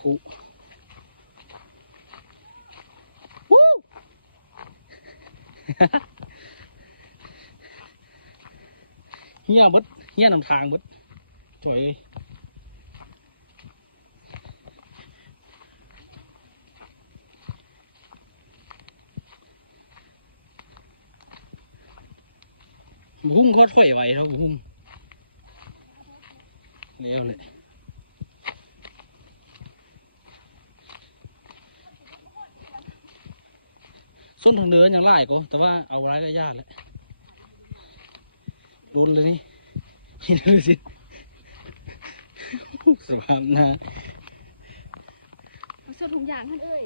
คู่วู้ เฮียบดเฮียนำทางบดถอยบุ้งเขาถอยไว้เท่าบุ้งเลี้ยวเลยส้นทางเดินยังไล่ก็แต่ว่าเอาไว้ก็ยากเลยโดนเลยนี่เห็นเลยสิสภาพนะส่วนถุงยางท่านเอ้ย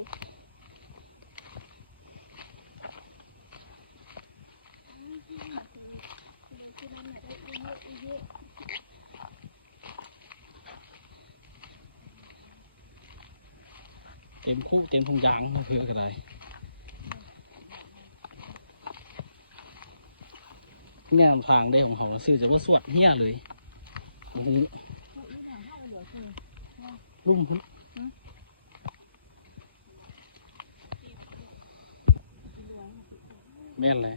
เต็มคู่เต็มทุงยางเพื่อก็ได้แง่ทางได้ของเขาซื้อจะว่าสวดเฮียเลยโอ้โหลุ่มพุ่นแม่นเลย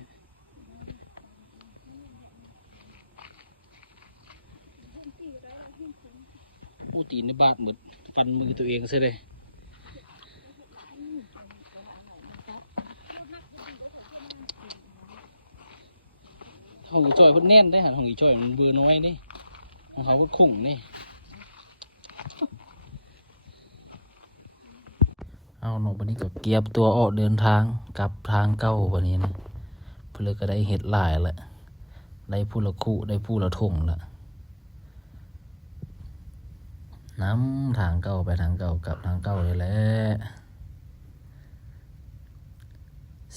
ผู้ตีนในบ้านหมดฟันมือตัวเองซะเลยของอีจ่อยเพิ่นแน่นได้หันของอีจ่อยมันเบื่อน้อยนี่ของเขาก็ข่งนี่เอาหนูวันนี้ก็เกียบตัวออกเดินทางกลับทางเก้าวันนี้นะเพื่อก็ได้เห็ดหลายละได้ผู้ละคู่ได้ผู้ละทงละน้ำทางเก้าไปทางเก้ากลับทางเก้าเลยแหละ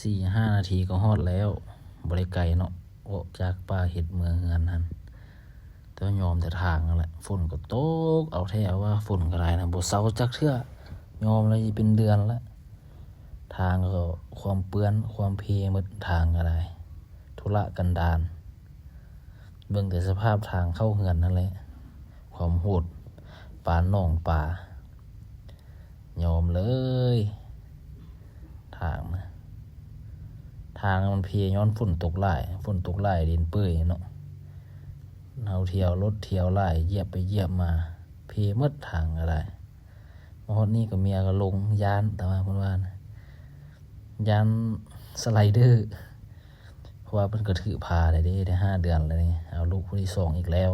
4-5 นาทีก็ฮอดแล้วบริไกลเนาะออกจากป่าเห็ดเมืองเงินนั้นแต่ยอมแต่ทางนั่นแหละฝนก็ตกเอาแท้ว่าฝนก็ได้นะบ่เซาจักเทื่อยอมเลยเป็นเดือนแล้วทางก็ความเปื้อนความเพหมดทางก็ได้ธุระกันดารเบิ่งแต่สภาพทางเข้าเฮือนนั่นแหละความโหดปานหนองป่ายอมเลยทางนะทางมันเพย้อนฝนตกหลายดินเปื่อยเนาะเอาเที่ยวรถเที่ยวหลายเหยียบไปเหยียบมาเพหมดทางก็ได้มาฮอดนี่ก็เมียก็ลงยานแต่ว่าเพิ่นว่านะยานสไลเดอร์เพราะว่าเพิ่นก็ถือพาได้5 เดือนแล้วนี่เอาลูกผู้ที่2อีกแล้ว